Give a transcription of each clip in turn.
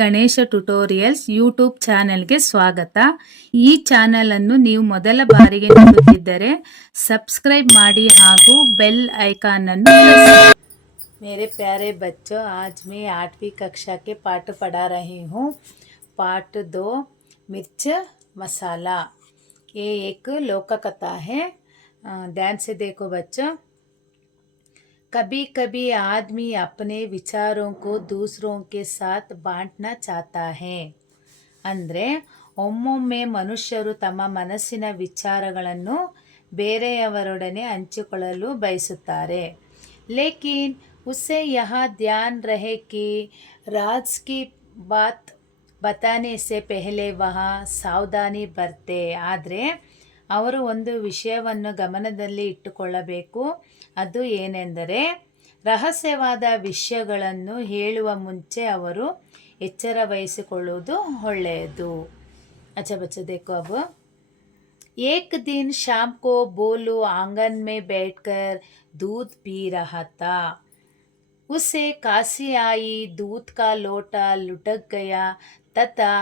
Ganesha tutorials YouTube ಚಾನೆಲ್ಗೆ ಸ್ವಾಗತ. ಈ ಚಾನೆಲ್ ಅನ್ನು ನೀವು ಮೊದಲ ಬಾರಿಗೆ ನೋಡುತ್ತಿದ್ದರೆ ಸಬ್ಸ್ಕ್ರೈब ಮಾಡಿ ಹಾಗೂ ಬೆಲ್ ಐಕಾನ್ ಅನ್ನು ಪ್ರೆಸ್ ಮಾಡಿ. मेरे प्यारे बच्चों, आज मैं 8वीं कक्षा के पाठ पढ़ा रही हूँ. पाठ 2 मिर्च मसाला. ये एक लोक कथा है. ध्यान से देखो बच्चों. कभी कभी आदमी अपने विचारों को दूसरों के साथ बांटना चाहता है. ಅಂದರೆ ಒಮ್ಮೊಮ್ಮೆ ಮನುಷ್ಯರು ತಮ್ಮ ಮನಸ್ಸಿನ ವಿಚಾರಗಳನ್ನು ಬೇರೆಯವರೊಡನೆ ಹಂಚಿಕೊಳ್ಳಲು ಬಯಸುತ್ತಾರೆ. ಲೇಕಿನ್ उसे यहाँ ध्यान रहे कि राज की बात बताने से पहले वहाँ सावधानी बरते. ಆದರೆ ಅವರು ಒಂದು ವಿಷಯವನ್ನು ಗಮನದಲ್ಲಿ ಇಟ್ಟುಕೊಳ್ಳಬೇಕು. ಅದು ಏನೆಂದರೆ ರಹಸ್ಯವಾದ ವಿಷಯಗಳನ್ನು ಹೇಳುವ ಮುಂಚೆ ಅವರು ಎಚ್ಚರ ವಹಿಸಿಕೊಳ್ಳುವುದು ಒಳ್ಳೆಯದು. अच्छा बच्चा देखो अब. एक दिन शाम को बोलू आंगन में बैठकर दूध पी रहा था. उसे काशी आई. दूध का लोटा लुढ़क गया तथा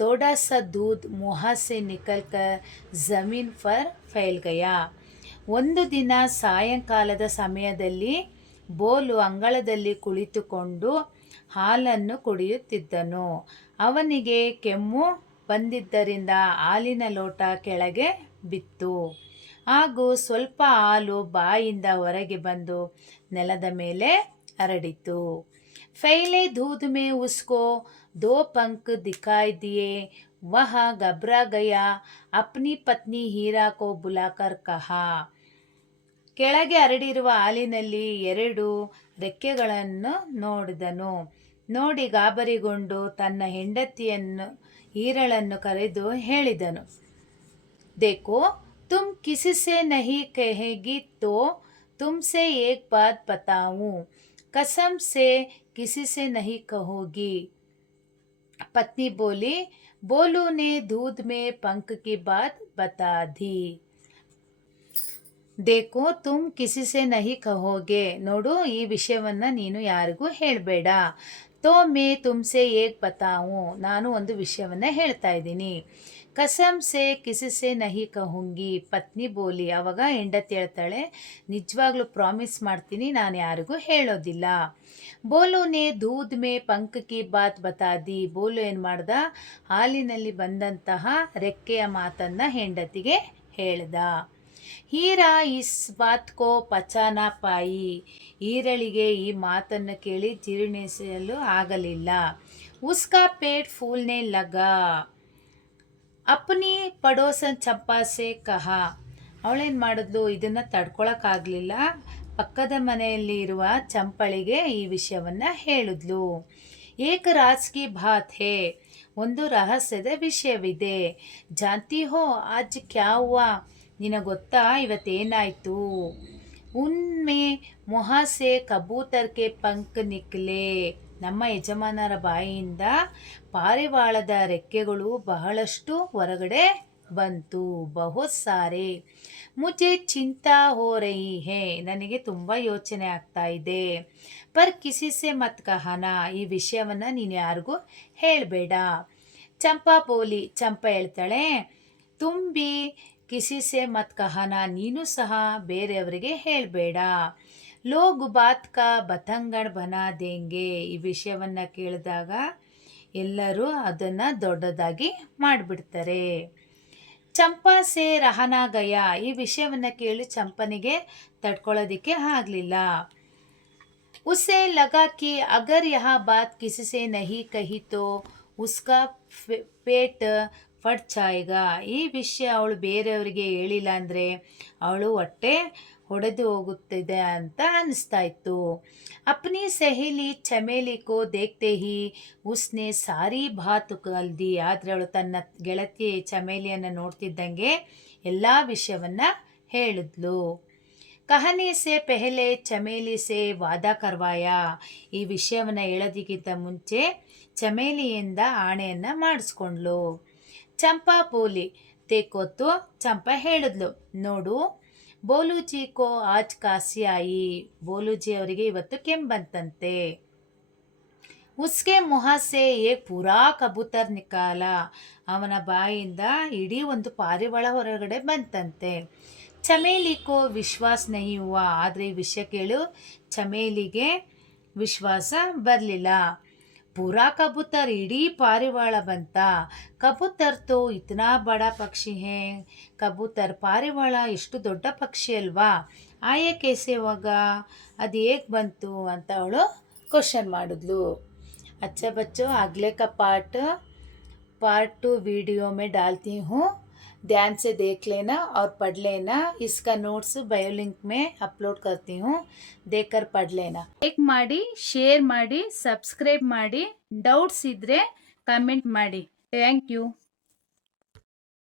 थोड़ा सा दूध मुँह से निकलकर जमीन पर फैल गया. ಒಂದು ದಿನ ಸಾಯಂಕಾಲದ ಸಮಯದಲ್ಲಿ ಬೋಲು ಅಂಗಳದಲ್ಲಿ ಕುಳಿತುಕೊಂಡು ಹಾಲನ್ನು ಕುಡಿಯುತ್ತಿದ್ದನು. ಅವನಿಗೆ ಕೆಮ್ಮು ಬಂದಿದ್ದರಿಂದ ಹಾಲಿನ ಲೋಟ ಕೆಳಗೆ ಬಿತ್ತು. ಹಾಗೂ ಸ್ವಲ್ಪ ಹಾಲು ಬಾಯಿಂದ ಹೊರಗೆ ಬಂದು ನೆಲದ ಮೇಲೆ ಹರಡಿತು. फैले दूध में उसको 2 पंख दिखाई दिए. वह घबरा गया. अपनी पत्नी हीरा को बुलाकर कहा. ಕೆಳಗೆ ಹರಡಿರುವ ಹಾಲಿನಲ್ಲಿ 2 ರೆಕ್ಕೆಗಳನ್ನು ನೋಡಿದನು. ನೋಡಿ ಗಾಬರಿಗೊಂಡು ತನ್ನ ಹೆಂಡತಿಯನ್ನು ಹೀರಳನ್ನು ಕರೆದು ಹೇಳಿದನು. देखो तुम किसी से नहीं कहेगी तो तुमसे एक बात बताऊं. कसम से किसी से नहीं कहोगी. पत्नी बोली. बोलू ने दूध में पंख की बात बता दी. देखो तुम किसी से नहीं कहोगे. ನೋಡು, ಈ ವಿಷಯವನ್ನು ನೀನು ಯಾರಿಗೂ ಹೇಳಬೇಡ. तो मैं तुमसे एक बताऊं. ನಾನು ಒಂದು ವಿಷಯವನ್ನು ಹೇಳ್ತಾ ಇದ್ದೀನಿ. ಕಸಮ್ ಸೆ ಕಿಸಿ ಸೆ ನಹಿ ಕಹೂಂಗಿ. ಪತ್ನಿ ಬೋಲಿ. ಆವಾಗ ಹೆಂಡತಿ ಹೇಳ್ತಾಳೆ, ನಿಜವಾಗ್ಲೂ ಪ್ರಾಮಿಸ್ ಮಾಡ್ತೀನಿ, ನಾನು ಯಾರಿಗೂ ಹೇಳೋದಿಲ್ಲ. ಬೋಲುನೇ ದೂದ್ ಮೇ ಪಂಕ್ ಕಿ ಬಾತ್ ಬತಾದಿ. ಬೋಲು ಏನು ಮಾಡ್ದ, ಹಾಲಿನಲ್ಲಿ ಬಂದಂತಹ ರೆಕ್ಕೆಯ ಮಾತನ್ನು ಹೆಂಡತಿಗೆ ಹೇಳ್ದ. ಹೀರಾ ಇಸ್ ಬಾತ್ ಕೋ ಪಚಾನ ಪಾಯಿ. ಹೀರಳಿಗೆ ಈ ಮಾತನ್ನು ಕೇಳಿ ಜೀರ್ಣಿಸಲು ಆಗಲಿಲ್ಲ. ಉಸ್ಕಾ ಪೇಟ್ ಫೂಲ್ನೆ ಲಗಾ. ಅಪ್ನಿ ಪಡೋಸನ್ ಚಂಪಾ ಸೆ ಕಹಾ. ಅವಳೇನು ಮಾಡಿದ್ಲು, ಇದನ್ನು ತಡ್ಕೊಳಕ್ಕಾಗಲಿಲ್ಲ. ಪಕ್ಕದ ಮನೆಯಲ್ಲಿ ಇರುವ ಚಂಪಳಿಗೆ ಈ ವಿಷಯವನ್ನು ಹೇಳಿದ್ಲು. ಏಕ ರಾಜ್ ಕಿ ಬಾತ್ ಹೇ. ಒಂದು ರಹಸ್ಯದ ವಿಷಯವಿದೆ. ಜಾನ್ತಿ ಹೋ ಆಜ್ ಕ್ಯಾ ಹುವಾ. ನಿನಗೆ ಗೊತ್ತಾ ಇವತ್ತೇನಾಯಿತು. ಉನ್ಮೆ ಮೊಹಾಸೆ ಕಬೂತರ್ ಕೆ ಪಂಕ್ ನಿಕ್ಲೆ. ನಮ್ಮ ಯಜಮಾನರ ಬಾಯಿಯಿಂದ ಪಾರಿವಾಳದ ರೆಕ್ಕೆಗಳು ಬಹಳಷ್ಟು ಹೊರಗಡೆ ಬಂತು. ಬಹುತ್ ಸಾರೆ. ಮುಜೆ ಚಿಂತಾ ಹೋ ರಹಿ ಹೇ. ನನಗೆ ತುಂಬ ಯೋಚನೆ ಆಗ್ತಾ ಇದೆ. ಪರ್ ಕಿಸಿ ಸೆ ಮತ್ ಕಹನ. ಈ ವಿಷಯವನ್ನು ನೀನು ಯಾರಿಗೂ ಹೇಳಬೇಡ. ಚಂಪಾ ಬೋಲಿ. ಚಂಪಾ ಹೇಳ್ತಾಳೆ, ತುಂಬಿ ಕಿಸಿ ಸೆ ಮತ್ ಕಹನ. ನೀನು ಸಹ ಬೇರೆಯವರಿಗೆ ಹೇಳಬೇಡ. ಲೋಗ್ ಬಾತ್ ಕಾ ಬತಂಗಡ್ ಬನಾ ದೇಂಗೆ. ಈ ವಿಷಯವನ್ನು ಕೇಳಿದಾಗ ಎಲ್ಲರೂ ಅದನ್ನು ದೊಡ್ಡದಾಗಿ ಮಾಡಿಬಿಡ್ತಾರೆ. ಚಂಪಾ ಸೆ ರಹನಾ ಗಯ. ಈ ವಿಷಯವನ್ನು ಕೇಳಿ ಚಂಪನಿಗೆ ತಡ್ಕೊಳ್ಳೋದಕ್ಕೆ ಆಗಲಿಲ್ಲ. ಉಸೆ ಲಗಾ ಕಿ ಅಗರ್ ಯಹ ಬಾತ್ ಕಿಸಿ ಸೆ ನಹಿ ಕಹಿ ತೋ ಉಸ್ಕಾ ಪೇಟ್ ಫಟ್ ಜಾಯೇಗಾ. ಈ ವಿಷಯ ಅವಳು ಬೇರೆಯವರಿಗೆ ಹೇಳಿಲ್ಲ ಅಂದರೆ ಅವಳು ಹೊಟ್ಟೆ ಹೊಡೆದು ಹೋಗುತ್ತಿದೆ ಅಂತ ಅನಿಸ್ತಾ ಇತ್ತು. ಅಪ್ನಿ ಸಹೇಲಿ ಚಮೇಲಿ ಕೋ ದೇಖ್ತೆ ಹಿ ಉಸ್ನೆ ಸಾರಿ ಬಾತ್ ಕಲ್ದಿ. ಆದರೆ ಅವಳು ತನ್ನ ಗೆಳತಿ ಚಮೇಲಿಯನ್ನು ನೋಡ್ತಿದ್ದಂಗೆ ಎಲ್ಲ ವಿಷಯವನ್ನು ಹೇಳಿದ್ಲು. ಕಹನೆ ಸೆ ಪೆಹಲೆ ಚಮೇಲಿ ಸೆ ವಾದಾ ಕರ್ವಾಯ. ಈ ವಿಷಯವನ್ನು ಹೇಳೋದಕ್ಕಿಂತ ಮುಂಚೆ ಚಮೇಲಿಯಿಂದ ಆಣೆಯನ್ನು ಮಾಡಿಸ್ಕೊಂಡ್ಲು. ಚಂಪಾ ಬೋಲಿ. ತೇಕೋತು. ಚಂಪಾ ಹೇಳಿದ್ಲು, ನೋಡು, ಬೋಲೂಜಿ ಕೋ ಆಜ್ ಕಾಸಿ ಆಯಿ. ಬೋಲೂಜಿ ಅವರಿಗೆ ಇವತ್ತು ಕೆಮ್ಮು ಬಂತಂತೆ. ಉಸ್ಕೆ ಮುಹ ಸೆ ಏಕ್ ಪೂರಾ ಕಬೂತರ್ ನಿಕಾಲ. ಅವನ ಬಾಯಿಂದ ಇಡೀ ಒಂದು ಪಾರಿವಾಳ ಹೊರಗಡೆ ಬಂತಂತೆ. ಚಮೇಲಿಕೋ ವಿಶ್ವಾಸ ನಹಿ ಹುವಾ. ಆದರೆ ಈ ವಿಷಯ ಕೇಳು ಚಮೇಲಿಗೆ ವಿಶ್ವಾಸ ಬರಲಿಲ್ಲ. ಪೂರಾ ಕಬೂತರ್ ಇಡೀ ಪಾರಿವಾಳ ಬಂತ. ಕಬೂತರ್ ತೋ ಇತನಾ ಬಡ ಪಕ್ಷಿ ಹೇ. ಕಬೂತರ್ ಪಾರಿವಾಳ ಎಷ್ಟು ದೊಡ್ಡ ಪಕ್ಷಿ ಅಲ್ವಾ. ಆಯೆ ಕೇಸೆ ಹೋಗ, ಅದು ಹೇಗೆ ಬಂತು ಅಂತ ಅವಳು ಕ್ವಶನ್ ಮಾಡಿದ್ಲು. अच्छा बच्चों, अगले का पार्ट 2 वीडियो में डालती हूँ, ध्यान से देख लेना और पढ़ लेना. इसका नोट्स बायो लिंक में अपलोड करती हूँ, देखकर पढ़ लेना. ಲೈಕ್ ಮಾಡಿ, ಶೇರ್ ಮಾಡಿ, ಸಬ್ಸ್ಕ್ರೈಬ್ ಮಾಡಿ, ಡೌಟ್ಸ್ ಇದ್ದರೆ ಕಮೆಂಟ್ ಮಾಡಿ. Thank you.